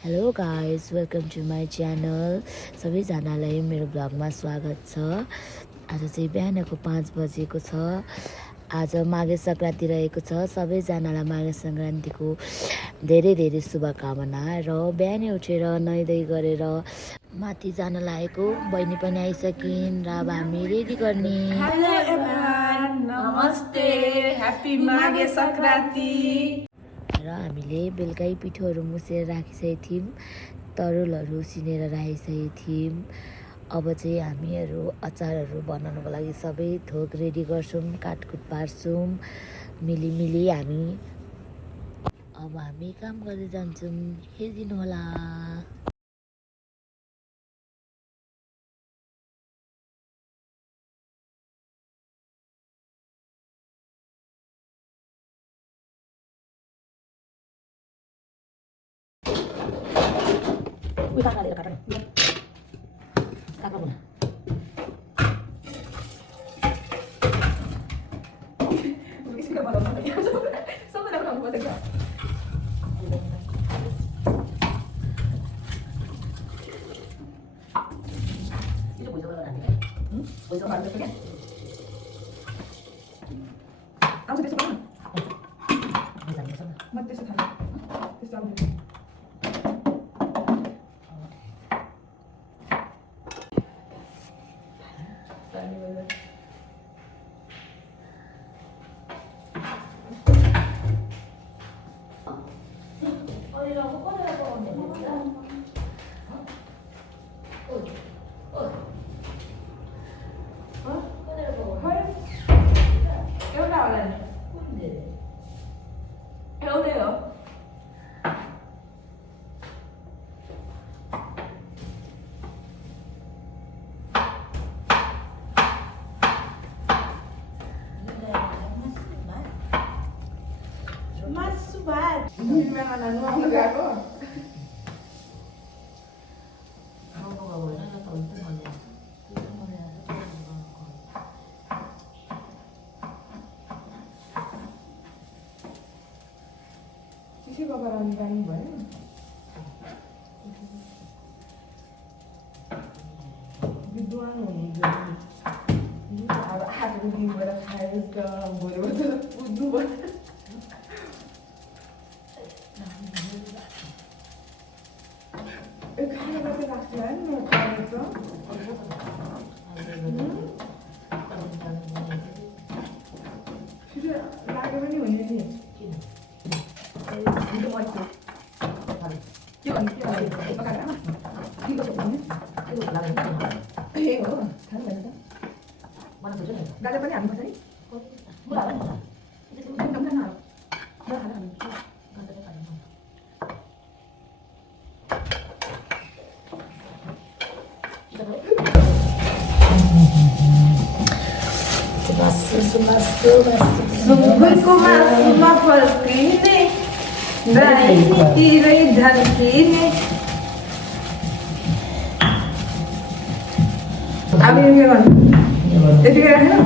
Hello guys, welcome to my channel. सबैजनालाई मेरो ब्लगमा स्वागत छ। आज चाहिँ बिहानको 5 बजेको छ। आज माघे सङ्क्रान्ति रहेको छ। सबैजनालाई माघे सङ्क्रान्तिको धेरै धेरै शुभकामना। र बिहानै उठेर नुहाइधुवाइ गरेर माथि जान लागेको। बहिनी पनि आइसकिन् र अब हामी रेडी गर्ने। हेलो एभ्रिवान, नमस्ते, ह्याप्पी माघे सङ्क्रान्ति। र हामीले बेलुकै पिठोहरू मुसेर राखिसकेको थियौँ, तरुलहरू उसिनेर राखिसकेको थियौँ। अब चाहिँ हामीहरू अचारहरू बनाउनको लागि सबै थोक रेडी गर्छौँ, काटकुट पार्छौँ मिली हामी। अब हामी काम गर्दै जान्छौँ, हेरिदिनु होला। विद्वान हुनुहुन्छ अब आजको दिनबाट खाएर भोलिबाट बुझ्नु पर्छ। खाना मात्रै राख्छु है म खाएको छिटो लाग्यो पनि हुने नि के भन्नु के पकाएर ए हो खानु भएन त गाडी पनि हाल्नुपर्छ नि सुँगुरको मासुमा फर्किने दाहिनेतिरै झर्किने। अब यो गर्नु यति राख्नु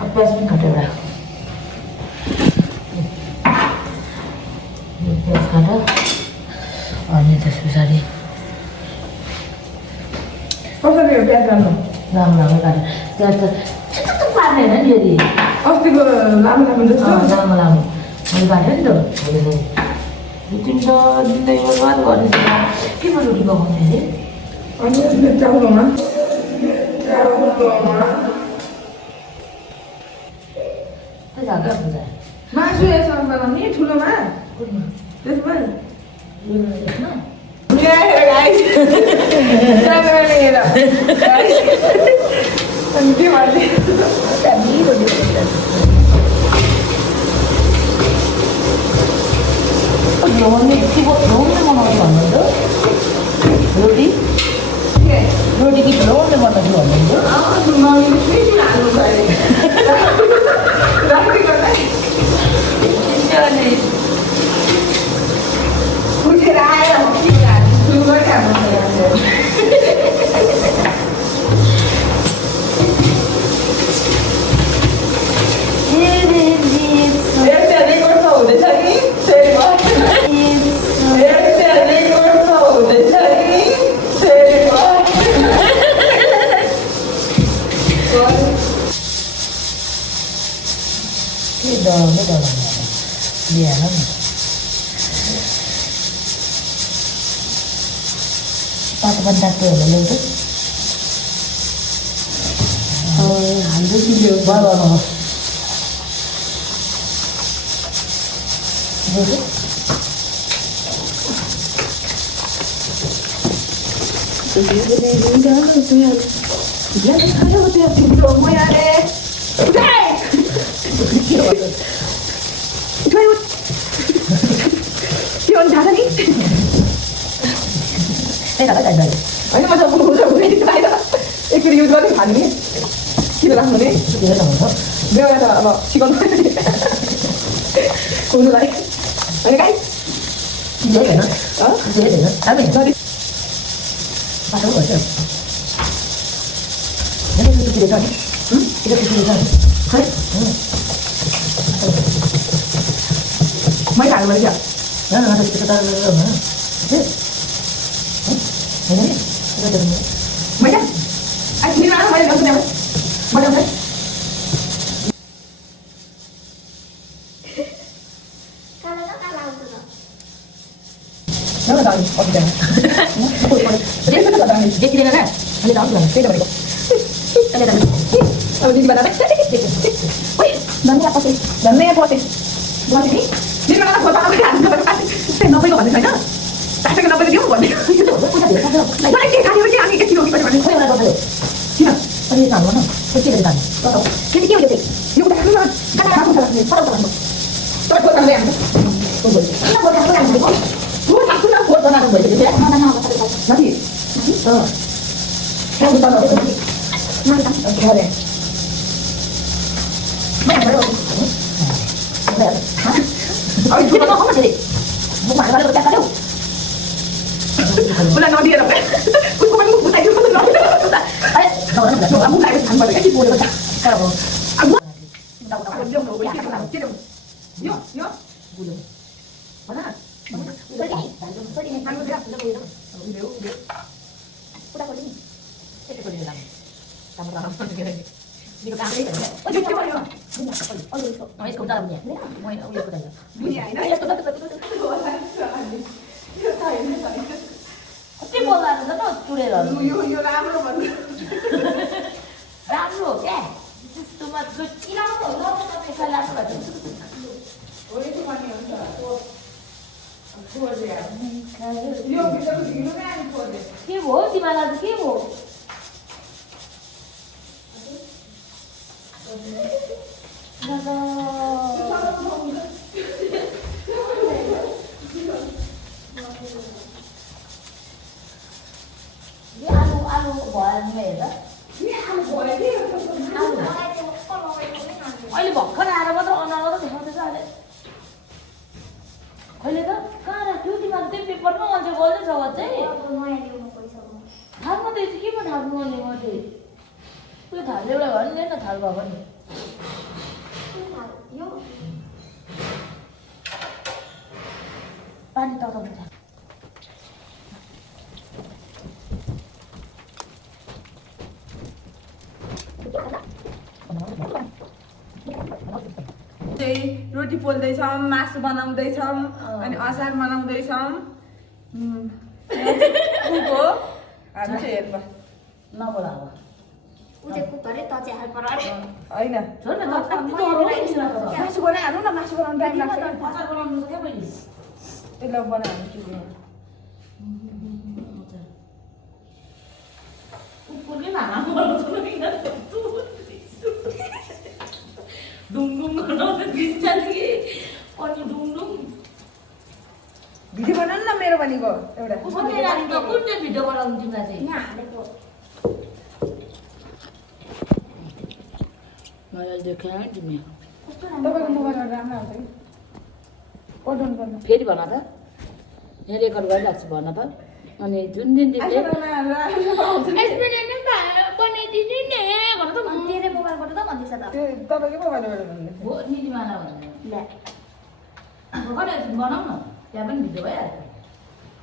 अब प्याज पनि काटेर राख। प्याज काट अनि त्यस पछाडि कसरी हो प्याज राख्नु राम्रो काटेर प्याज त छिटो पार्ने होइन नि यदि अस्तिको लामो लामो जस्तो लामो मैले काटेँ नि त। रुटिन त दिँदै बर्बाद गर्ने के पो रोटी पकाउने अरे अनि चाउलोमा झागा हुन्छ मासु यसमा बनाउने ठुलोमा त्यसमा अनि के भन्ने रोटी रोटी कि ठुलोले बनाउँछु भन्नुहुन्छ। उठेर आएर हुँदैछ नि तातोभन्दा तातो हेर्नु ल्याउँछु हाम्रो किलो भयो Yun, jaga nih. Saya tak ada. Ini masa udah ini tayo. Ikut use lagi kan ini. Kita lang nih. Kita lang mo. Dia ada apa? Sikon. Kuno lagi. Ano kay? Hindi ka na. Ha? Hindi na. Sabi. Sorry. Pasok ko siya. Ano yung sige ka? Sige ka. Hay. May kaya siya. Yan ang atas kita tayo na. Ini. Kita tayo. May kaya. Ay, hindi na may lang niya. Madam na. Ano daw? Okay. Dia sudah datang ni. Dia tidak ada. Ada tahu kan? Tidak balik. Ada tahu. Oh, di mana? Woi, dan apa sih? Dan apa sih? Buat ini? Di mana buat apa kan? Kenapa kau buat sana? Tak kenapa dia buat. Itu punya dia. Mana kita tadi macam ni kecil kita mana? Kau yang ada tahu. Sini. Tadi tahu mana? Kecil dari tadi. Tahu. Jadi dia udah. Yuk dah keluar. Kan aku salah ni. Tahu tak? Tak buat apa yang. Tunggu. Ini buat apa yang ini? Buat aku nak buat Mana buat itu? Mana nak apa? nanti. Oh. Kamu tahu tak? Mana? Boleh. Mana baru? Oh, Kita mau apa jadi? Mau mana baru kita tahu. Bulan nama dia apa? Aku cuma mau buta itu betul. Eh, kau orang dah. Aku tak ada sampai lagi boleh baca. Kalau Aku tahu aku dia mau baca kan. Tidak. Yo, yo. belum. Mana? Aku dia. Udah boleh. Kita boleh dalam. Kamu dalam segera. Di ke kamar ini. Oh, dia coba yo. Oh, itu. Mau ikut dalamnya. Mau ikut aja. Bunyi ini. Ayo, betul. Tapi bola ada tuh curi loh. Yo राम्रो भन्नु. राम्रो हो क्या? त्यस्तोमा किन तपाईँ सल्लाह गर्नु? ओइ त्यो माने हुन्छ. यो भित्र ढिलो नै आनी पर्यो. के भयो तिमीलाई त के भयो? आलु भएन हेर अहिले भर्खर आएर मात्र अनाएर देखाउँदैछ अहिले कहिले त कहाँ राख्यो तिमीहरू त्यो पेपरमा अझै गर्दैछ चाहिँ थाल्नु त केमा थाल्नु अनि मैले त्यो थाल एउटा भयो नि न थाल भयो नि पानी तताउनु छ रोटी पोल्दैछौँ मासु बनाउँदैछौँ अनि अचार बनाउँदैछौँ कुक हो हामी चाहिँ हेर्नु नबोला अब होइन छोड न त मासु बनाइहाल्नु न मासु बनाउनु टाइम लाग्छ अचार बनाउनु त क्या बहिनी त्यसलाई बनाइहाल्नु के गर्नु कुकुरले भाँडा बनाउँछ डुङडुङ बनाउँछ दिन्छ कि अनि डुङडुङ भिडियो बनाउनु न मेरो भनेको एउटा कुन चाहिँ भिडियो बनाउनु तिमीलाई चाहिँ मैले देखेँ तिमी तपाईँको मोबाइलमा राम्रो आउँछ कि पठाउनु पर्ने फेरि भन त यहाँ रेकर्ड गरिरहेको छु भन त अनि जुन दिन तिमीले बनाइदिनु नि भन त तपाईँकै मोबाइलबाट भन्नु हो निलिमाला भन्ने भर्खर बनाऊ न त्यहाँ पनि भिडियो भइहाल्छ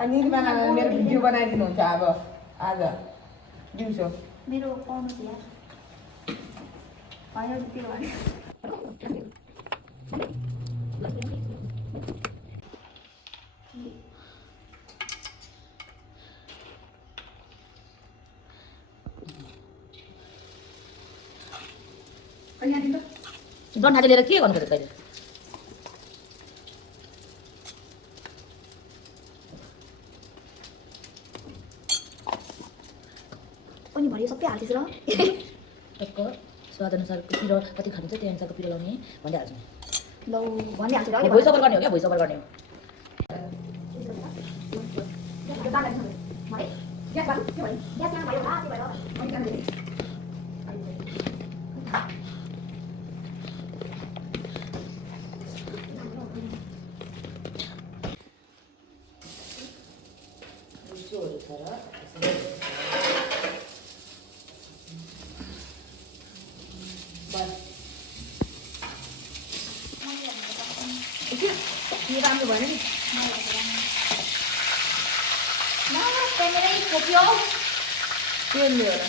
अनि निर्माण मेरो भिडियो बनाइदिनुहुन्छ अब आज दिउँसो मेरो पाउनु थियो भयो त्यो भने डन्ठा चाहिँ लिएर के गर्नु पर्यो तैँले अनि भरे सबै हाल्थेछ र टक्क स्वाद अनुसारको पिरो कति खान्छ त्यही अनुसारको पिरो लाउने भन्दै हाल्छु लौ भनिहाल्छु र भोइस ओभर गर्ने हो क्या भोइस ओभर गर्ने हो राम्रो भएन नि क्यामेरै खोप्यो तेलले होला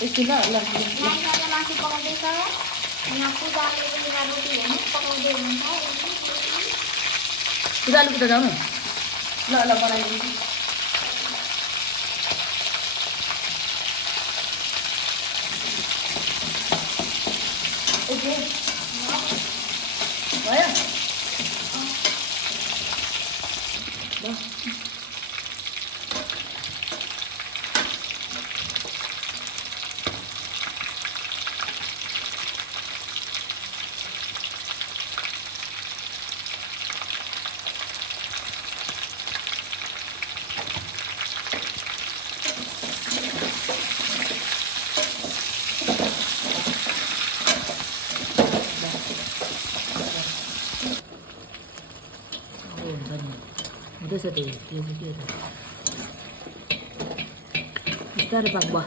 एकछिन ल नानीले मासु पकाउँदैछ यहाँ पूजाले पनि रोटी हेर्नु पकाउँदै हुनुहुन्छ पूजाले कुटा जाउँ ल ल बनाइदिन्छु ओके भयो हुँदैछ त्यो त्यो के हो बिस्तारै पाक भयो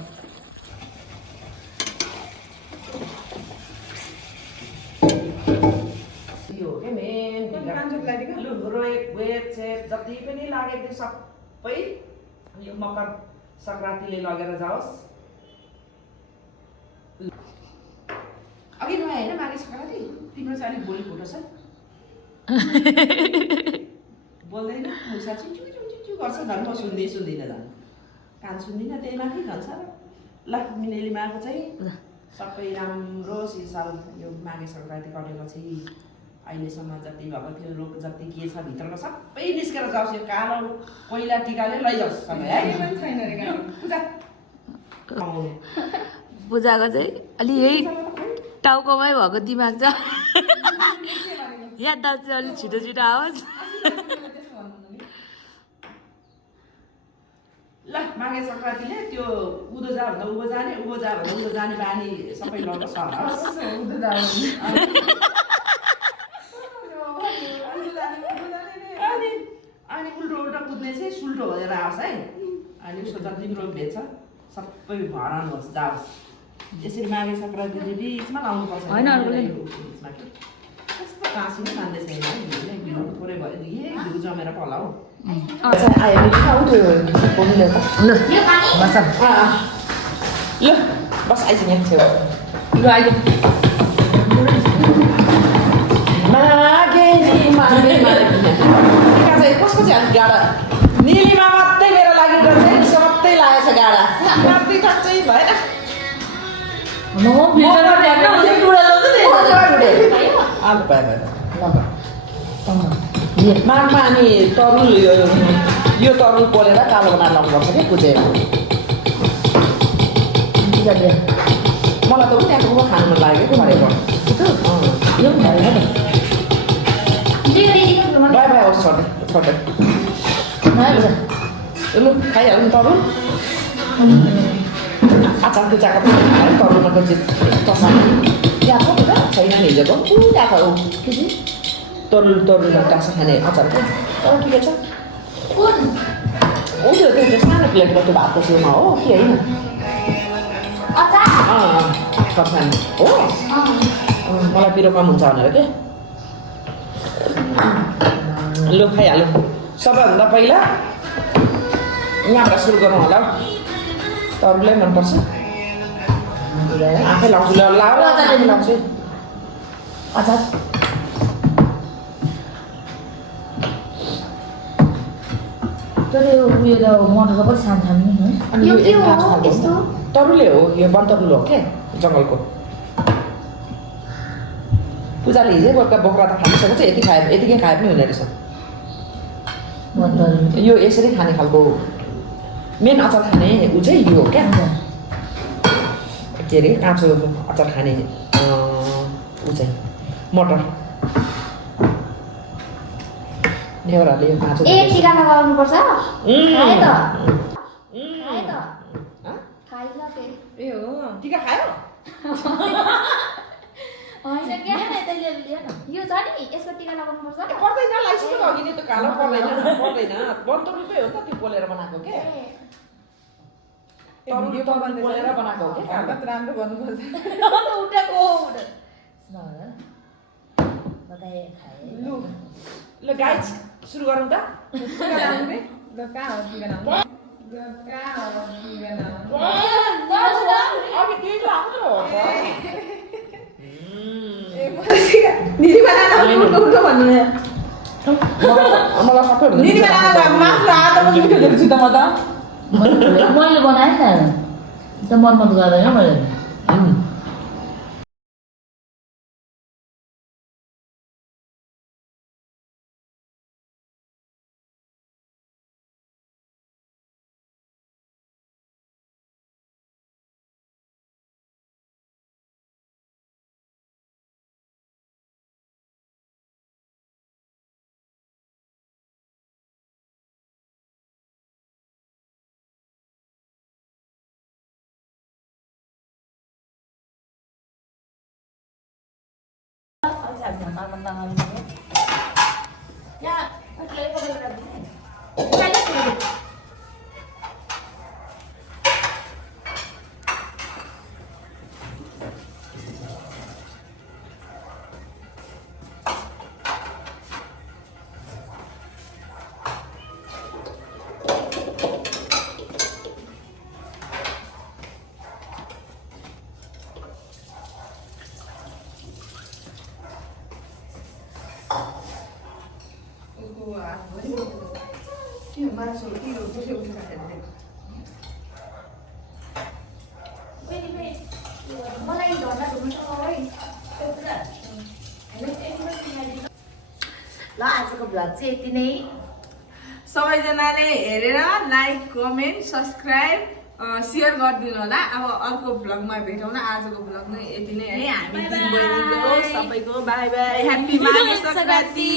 यो के मेन वेट सेट जति पनि लागेको थियो सबै यो मकर सङ्क्रान्तिले लगेर जाओस् अघि नआए होइन माघे सङ्क्रान्ति तिम्रो चाहिँ अलिक बोली फुटो छ बोल्दैन मुसा चुचु गर्छ झन् म सुन्दिनँ झन् कान सुन्दिनँ त्यही माथि झन्छ ल मिनेली माको चाहिँ सबै राम्रो सिसाल यो माघे सङ्क्रान्ति कटेपछि अहिलेसम्म जति भएको थियो रोग जति के छ भित्रको सबै निस्केर जाओस् यो कालो कोइला टिकाले लैजाओस् सबै है छैन रे पूजा पूजाको चाहिँ अलि यही टाउकोमै भएको दिमाग छ याद चाहिँ अलिक छिटो छिटो आओस् ल माघे सङ्क्रान्तिले त्यो उँधो जा भन्दा उँभो जाने उँभो जा भन्दा उँधो जाने बानी सबै लगेर सरोस् अनि उल्टो उल्टो कुद्ने चाहिँ सुल्टो भएर आओस् है अनि उसको जति रोग भेट्छ सबै हराउनु होस् जाओस् यसरी माघे सङ्क्रान्ति बिचमा लाउनुपर्छ बिचमा के कस्तो काँसी नै मान्दै छैन घिउ थोरै भयो यही घिउ जमेर पला हौ आयो ल बस आइज यहाँ छेउ ल अहिले माघे चाहिँ कसको चाहिँ अलिक गाडा निलीमा मात्रै मेरो लागि चाहिँ उसो मात्रै लागेको छ गाडा मात्रै टक्कै भएन आलु भयो माघमा अनि तरुल यो तरुल पोलेर कालो बनाएर लाउनुपर्छ क्या कुचेर मलाई त पनि त्यहाँको खानु मन लाग्यो क्या भनेको यो पनि भएन त बाई बाई अरू छोड्दै लु खाइहाल्नु तरुल आचार कुचाएको पनि तरुलको त्यहाँ छ त छैन नि हिजोको त्यहाँ छ तरुल टाँसा खाने अचार के ठिकै छ हो त्यो सानो प्लेटको त्यो भातको छेउमा हो कि होइन खर्सानी हो मलाई पिरो कम हुन्छ भनेर के लु खाइहाल्यो सबैभन्दा पहिला यहाँबाट सुरु गरौँ होला तरुलै मनपर्छ आफै लाउँछु ल लाउँछु अचार तर यो उयो त मटर त कति सानो सानो नि अनि यो एक गाँठ खानुपर्छ तरुलै हो यो बनतरुल हो के जङ्गलको पूजाले हिजै गोर्खा बोक्रा त खाइसकेको छ यतिकै खाए पनि हुने रहेछ यो यसरी खाने खालको मेन अचार खाने ऊ चाहिँ यो हो क्या के अरे काँचो अचार खाने ऊ चाहिँ मटर नेउराले यो काँचो ए टिका लगाउनुपर्छ खाए त खाइसके ए हो टिका खायो होइन क्या त्यसले लियो न यो छ नि यसको टिका लगाउनुपर्छ पर्दैन लाइसक्यो अघि नै त कालो पर्दैन बन्तरुकै हो त त्यो पोलेर बनाएको के पोलेर बनाएको हो क्या राम्रो गर्नुपर्छ उठेको ल गाइस सुरु गरौँ त अघि केही लाग्यो दिदी बनाएर उठ्नु भन्नु मलाई सबै दिदी बनाएर मासु हात मिठो देख्छु त म त मैले बनाएँ नि त मनमत गर्दैन मैले मलाई ढल्ला धुनु छ है ल आजको भ्लग चाहिँ यति नै सबैजनाले हेरेर लाइक कमेन्ट सब्सक्राइब सेयर गरिदिनु होला अब अर्को भ्लगमा भेटौँ न आजको भ्लग नै यति नै है हामी दिदी बहिनीको सबैको by by happy Maghe Sankranti